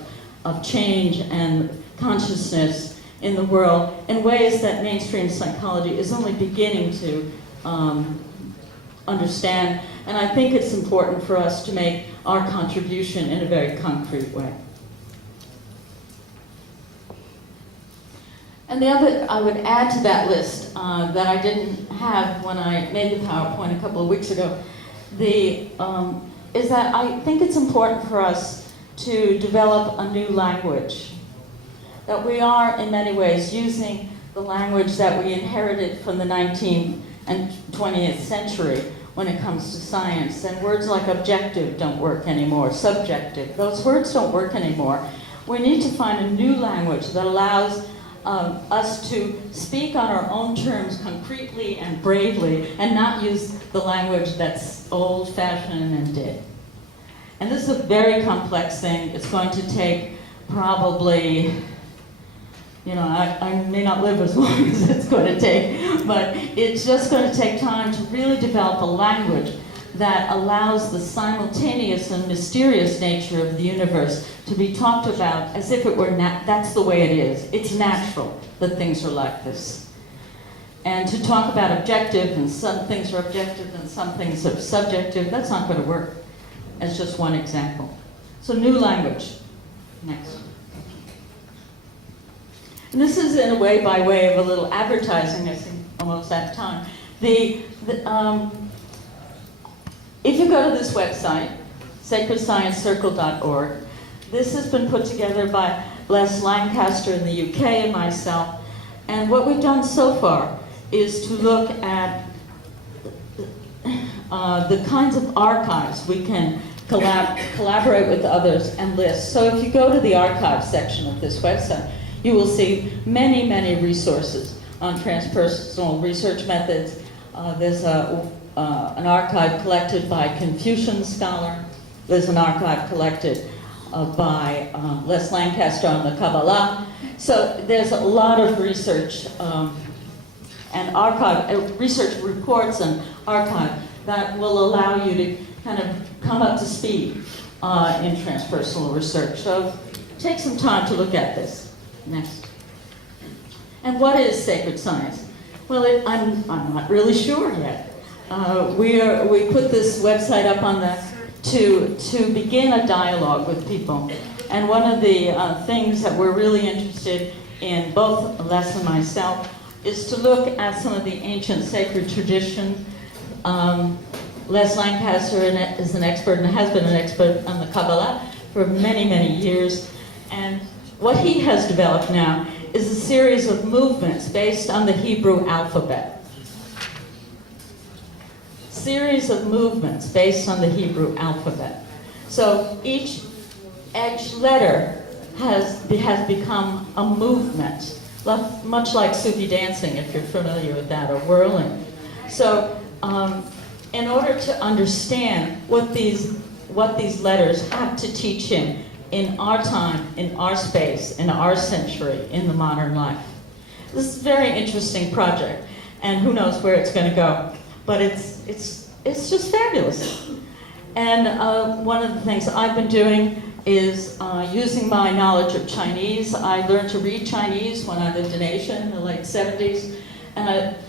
change and consciousness in the world in ways that mainstream psychology is only beginning to understand. And I think it's important for us to make our contribution in a very concrete way. And the other I would add to that list that I didn't have when I made the PowerPoint a couple of weeks ago, is that I think it's important for us to develop a new language. That we are, in many ways, using the language that we inherited from the 19th and 20th century when it comes to science. And words like objective don't work anymore, subjective. Those words don't work anymore. We need to find a new language that allows us to speak on our own terms concretely and bravely, and not use the language that's old-fashioned and dead. And this is a very complex thing. It's going to take probably, I may not live as long as it's going to take, but it's just going to take time to really develop a language that allows the simultaneous and mysterious nature of the universe to be talked about as if it were that's the way it is. It's natural that things are like this. And to talk about objective, and some things are objective and some things are subjective, that's not going to work. As just one example. So new language. Next. And this is in a way by way of a little advertising, I think almost at time. If you go to this website, sacredsciencecircle.org, this has been put together by Les Lancaster in the UK and myself. And what we've done so far is to look at the kinds of archives we can collaborate with others, and list. So if you go to the archive section of this website, you will see many, many resources on transpersonal research methods. There's an archive collected by a Confucian scholar. There's an archive collected by Les Lancaster on the Kabbalah. So there's a lot of research and archive, research reports and archive that will allow you to kind of come up to speed in transpersonal research. So take some time to look at this. Next. And what is sacred science? Well, I'm not really sure yet. We put this website up on the to begin a dialogue with people. And one of the things that we're really interested in, both Les and myself, is to look at some of the ancient sacred traditions. Les Lancaster is an expert and has been an expert on the Kabbalah for many, many years. And what he has developed now is a series of movements based on the Hebrew alphabet. Series of movements based on the Hebrew alphabet. So each letter has become a movement, much like Sufi dancing, if you're familiar with that, or whirling. So in order to understand what these letters have to teach him in our time, in our space, in our century, in the modern life. This is a very interesting project, and who knows where it's going to go, but it's just fabulous. And one of the things I've been doing is using my knowledge of Chinese. I learned to read Chinese when I lived in Asia in the late 70s.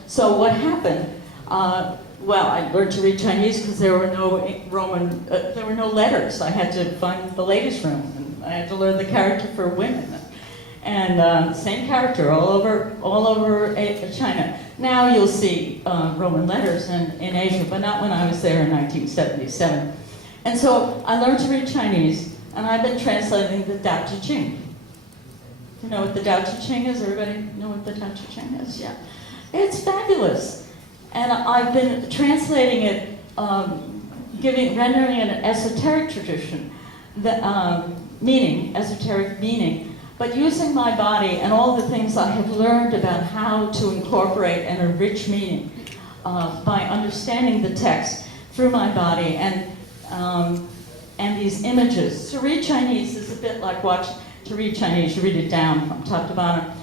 So what happened? Well, I learned to read Chinese because there were no there were no letters. I had to find the latest room, and I had to learn the character for women, and same character all over China. Now you'll see Roman letters in Asia, but not when I was there in 1977. And so I learned to read Chinese, and I've been translating the Tao Te Ching. You know what the Tao Te Ching is? Everybody know what the Tao Te Ching is? Yeah, it's fabulous. And I've been translating it, rendering it an esoteric tradition, esoteric meaning, but using my body and all the things I have learned about how to incorporate and enrich meaning by understanding the text through my body and these images. To read Chinese is a bit like to read Chinese, you read it down from top to bottom.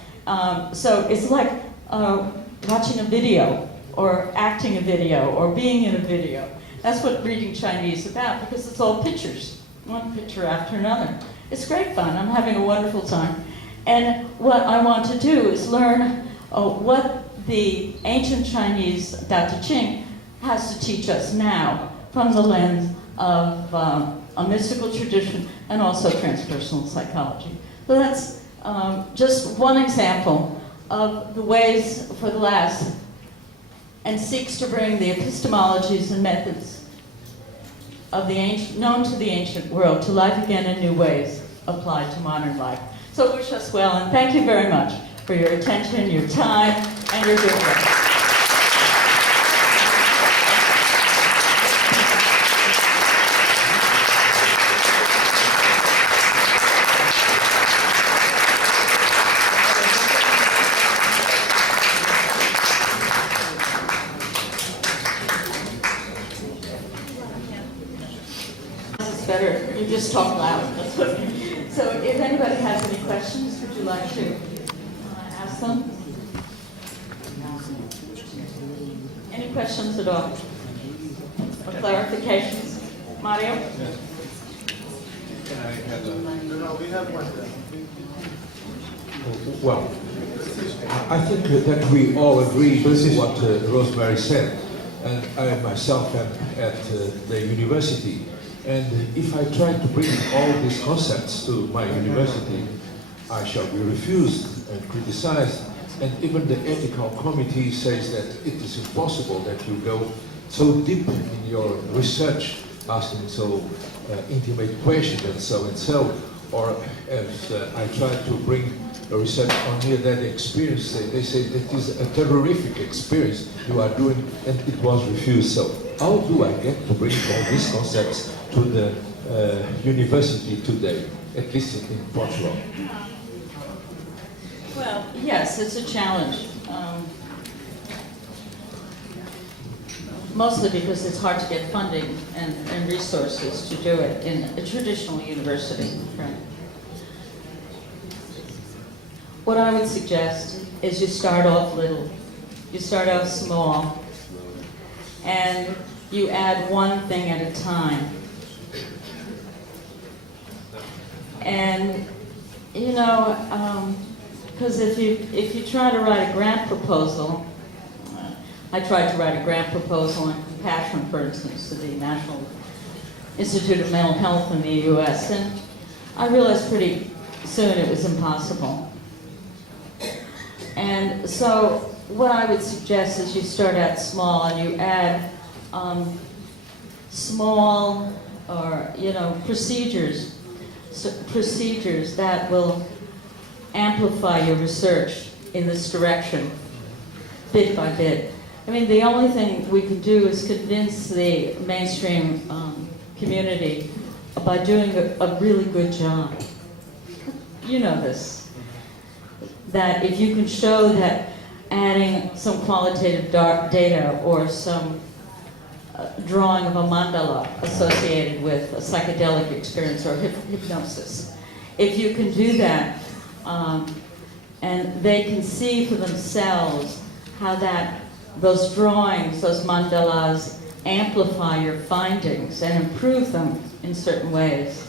So it's like watching a video, or acting a video, or being in a video. That's what reading Chinese is about, because it's all pictures, one picture after another. It's great fun. I'm having a wonderful time. And what I want to do is learn what the ancient Chinese Tao Te Ching has to teach us now from the lens of a mystical tradition and also transpersonal psychology. So that's just one example of the ways for the last, and seeks to bring the epistemologies and methods of the ancient, known to the ancient world, to life again in new ways applied to modern life. So wish us well, and thank you very much for your attention, your time, and your good work. Better, you just talk loud. That's what. So if anybody has any questions, would you like to ask them? Any questions at all? Or clarifications? Mario? Yes. Can I have a... No, we have one there. Well, I think that we all agree with what Rosemarie said. And I myself am at the university. And if I try to bring all these concepts to my university, I shall be refused and criticized. And even the ethical committee says that it is impossible that you go so deep in your research, asking so intimate questions and so. Or as I try to bring a research on near-death experience, they say that is a terrific experience you are doing, and it was refused. So how do I get to bring all these concepts to the university today, at least in Portugal? Well, yes, it's a challenge. Mostly because it's hard to get funding and resources to do it in a traditional university. Right? What I would suggest is you start off little. You start off small. And you add one thing at a time. And, you know, because if you try to write a grant proposal, I tried to write a grant proposal on compassion, for instance, to the National Institute of Mental Health in the U.S., and I realized pretty soon it was impossible. And so what I would suggest is you start out small and you add small or, you know, procedures that will amplify your research in this direction, bit by bit. I mean, the only thing we can do is convince the mainstream community by doing a really good job. You know this. That if you can show that adding some qualitative data or some drawing of a mandala associated with a psychedelic experience or hypnosis, if you can do that, and they can see for themselves how those drawings, those mandalas, amplify your findings and improve them in certain ways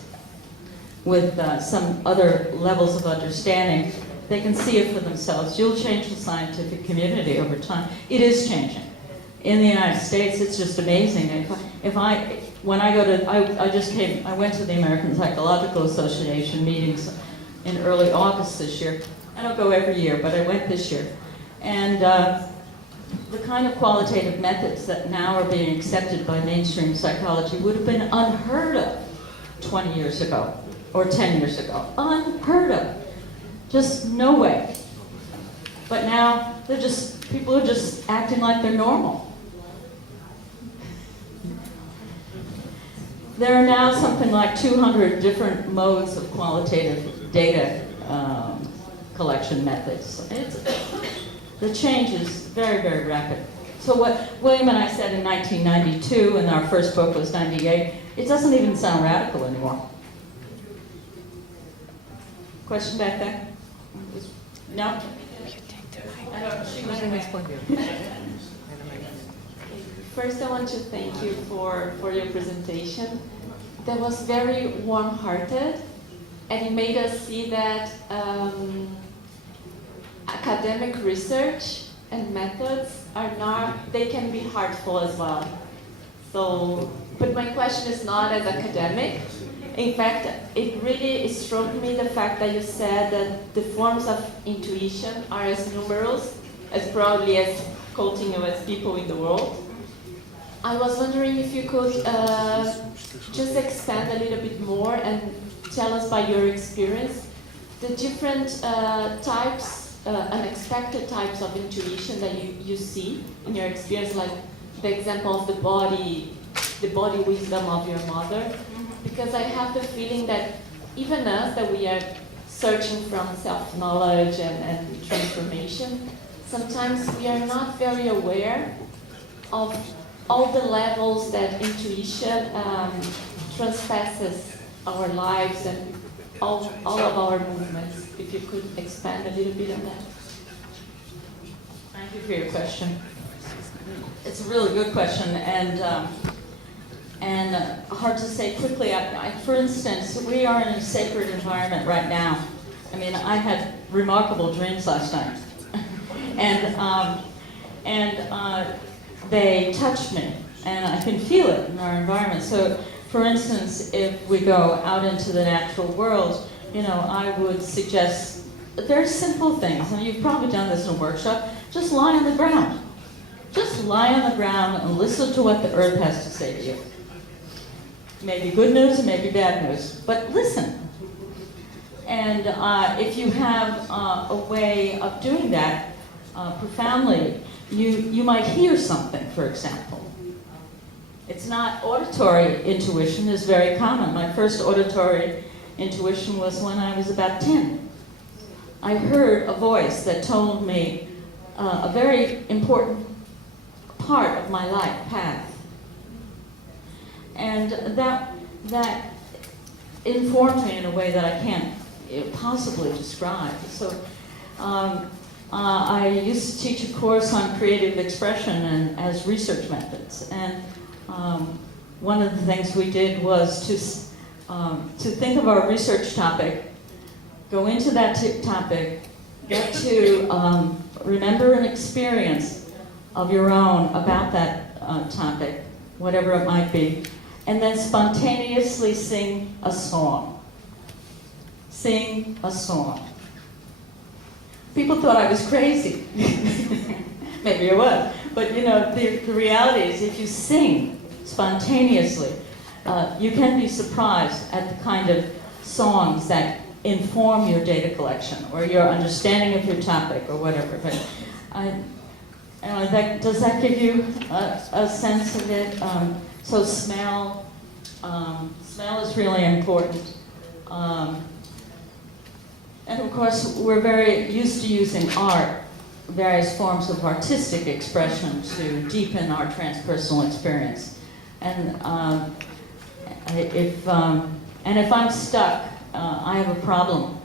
with some other levels of understanding, they can see it for themselves. You'll change the scientific community over time. It is changing. In the United States, it's just amazing. I went to the American Psychological Association meetings in early August this year. I don't go every year, but I went this year. And the kind of qualitative methods that now are being accepted by mainstream psychology would have been unheard of 20 years ago or 10 years ago. Unheard of. Just no way. But now people are just acting like they're normal. There are now something like 200 different modes of qualitative data collection methods. The change is very, very rapid. So what William and I said in 1992, and our first book was 98, it doesn't even sound radical anymore. Question back there? No? First, I want to thank you for your presentation. That was very warm-hearted, and it made us see that academic research and methods they can be hurtful as well. So, but my question is not as academic. In fact, it really struck me the fact that you said that the forms of intuition are as numerous, as broadly as quoting you as people in the world. I was wondering if you could just expand a little bit more and tell us by your experience the different types, unexpected types of intuition that you see in your experience, like the example of the body wisdom of your mother. Because I have the feeling that even us, that we are searching from self-knowledge and transformation, sometimes we are not very aware of all the levels that intuition trespasses our lives and all of our movements. If you could expand a little bit on that. Thank you for your question. It's a really good question, and hard to say quickly. For instance, we are in a sacred environment right now. I mean, I had remarkable dreams last night, and they touched me, and I can feel it in our environment. So, for instance, if we go out into the natural world, I would suggest very simple things. And you've probably done this in a workshop. Just lie on the ground. Just lie on the ground and listen to what the earth has to say to you. Maybe good news and maybe bad news, but listen. And if you have a way of doing that profoundly, you might hear something, for example. It's not auditory intuition is very common. My first auditory intuition was when I was about 10. I heard a voice that told me a very important part of my life path. And that informed me in a way that I can't possibly describe. So I used to teach a course on creative expression and as research methods. And one of the things we did was to think of our research topic, go into that topic, get to remember an experience of your own about that topic, whatever it might be, and then spontaneously sing a song. Sing a song. People thought I was crazy. Maybe I was. But you know, the reality is if you sing spontaneously, you can be surprised at the kind of songs that inform your data collection or your understanding of your topic or whatever. But does that give you a sense of it? So smell is really important. And of course, we're very used to using art, various forms of artistic expression to deepen our transpersonal experience. And if I'm stuck, I have a problem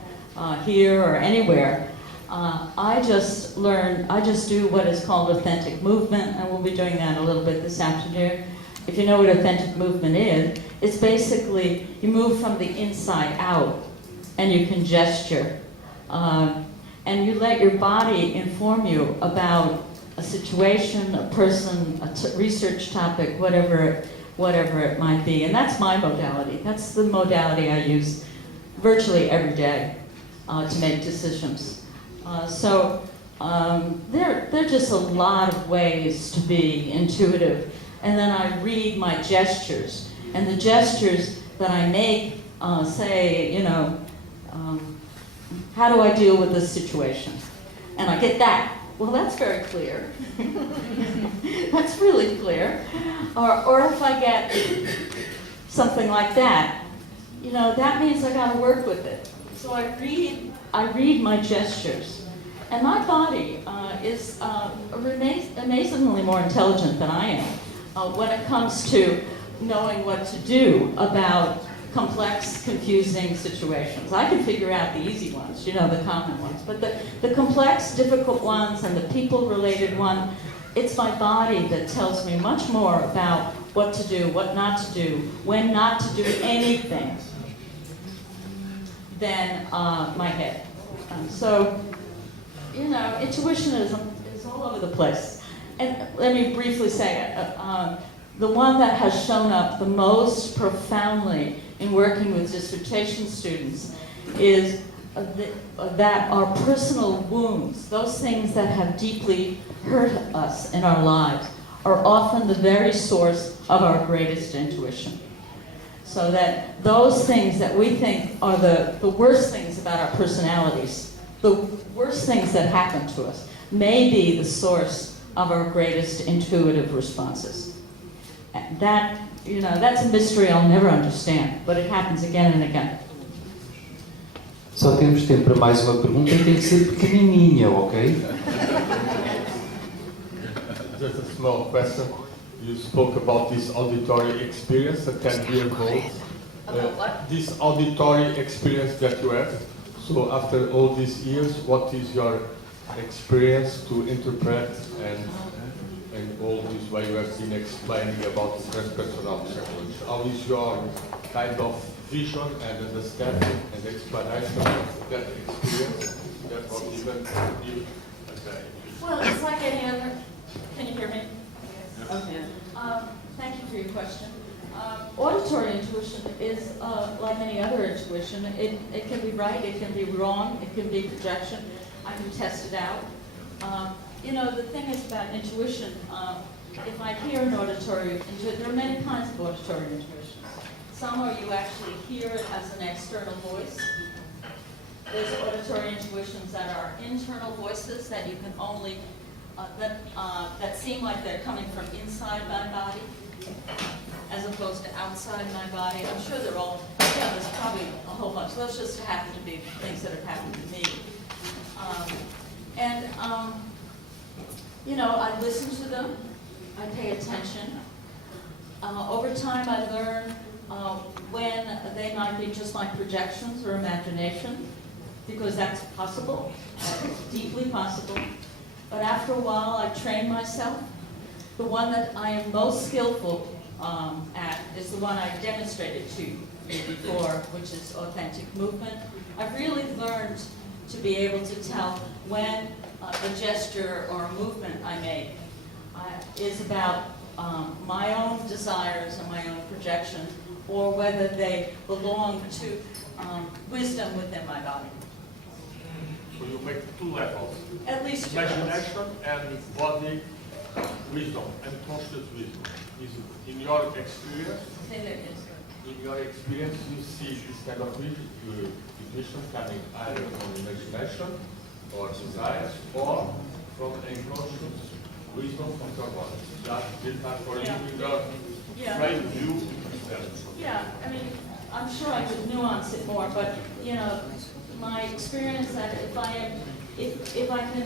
here or anywhere, I just do what is called authentic movement, and we'll be doing that a little bit this afternoon. If you know what authentic movement is, it's basically you move from the inside out, and you can gesture, and you let your body inform you about a situation, a person, a research topic, whatever it might be. And that's my modality. That's the modality I use virtually every day to make decisions. So there are just a lot of ways to be intuitive. And then I read my gestures. And the gestures that I make say, you know, how do I deal with this situation? And I get that. Well, that's very clear. That's really clear. Or if I get something like that, you know, that means I got to work with it. So I read my gestures, and my body is amazingly more intelligent than I am when it comes to knowing what to do about complex, confusing situations. I can figure out the easy ones, you know, the common ones, but the complex, difficult ones and the people-related one, it's my body that tells me much more about what to do, what not to do, when not to do anything than my head. So, you know, intuition is all over the place. And let me briefly say, the one that has shown up the most profoundly in working with dissertation students is that our personal wounds, those things that have deeply hurt us in our lives, are often the very source of our greatest intuition. So that those things that we think are the worst things about our personalities, the worst things that happen to us, may be the source of our greatest intuitive responses. That, you know, that's a mystery I'll never understand, but it happens again and again. Só temos tempo para mais uma pergunta e tem que ser pequenininha, ok? Just a small question. You spoke about this auditory experience that can be involved. This auditory experience that you have. So after all these years, what is your experience to interpret and all this way you have been explaining about the transpersonal challenge? How is your kind of vision and understanding and explanation of that experience that was given to you? Well, it's like any other. Can you hear me? Yes. Okay. Thank you for your question. Auditory intuition is like any other intuition. It can be right, it can be wrong, it can be projection. I can test it out. You know, the thing is about intuition, if I hear an auditory intuition, there are many kinds of auditory intuitions. Some are you actually hear it as an external voice. There's auditory intuitions that are internal voices that you can only that seem like they're coming from inside my body as opposed to outside my body. I'm sure they're all, there's probably a whole bunch. Those just happen to be things that have happened to me. I listen to them, I pay attention. Over time I learn when they might be just my projections or imagination, because that's possible, deeply possible. But after a while I train myself. The one that I am most skillful at is the one I demonstrated to you before, which is authentic movement. I've really learned to be able to tell when a gesture or a movement I make is about my own desires and my own projection, or whether they belong to wisdom within my body. So you make two levels. At least two levels. Imagination and body wisdom and conscious wisdom. In your experience, you see this kind of intuition coming either from imagination or desires, or from unconscious wisdom from your body. That is not for you in your frame view. Yeah, I mean, I'm sure I could nuance it more, but my experience that if I can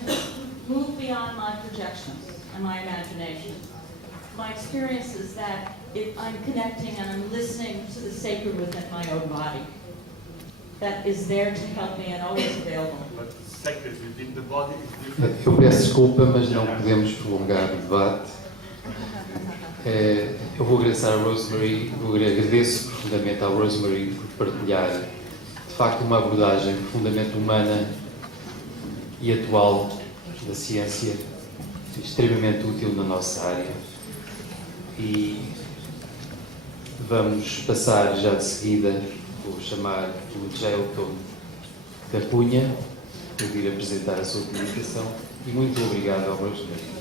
move beyond my projections and my imagination, my experience is that if I'm connecting and I'm listening to the sacred within my own body, that is there to help me and always available. But the sacred within the body is different. Eu peço desculpa, mas não podemos prolongar o debate. Eu vou agradecer à Rosemarie, agradeço profundamente à Rosemarie por partilhar, de facto, uma abordagem profundamente humana e atual da ciência, extremamente útil na nossa área. E vamos passar já de seguida, vou chamar o Gelton da Cunha para vir apresentar a sua comunicação, e muito obrigado ao Rosemarie.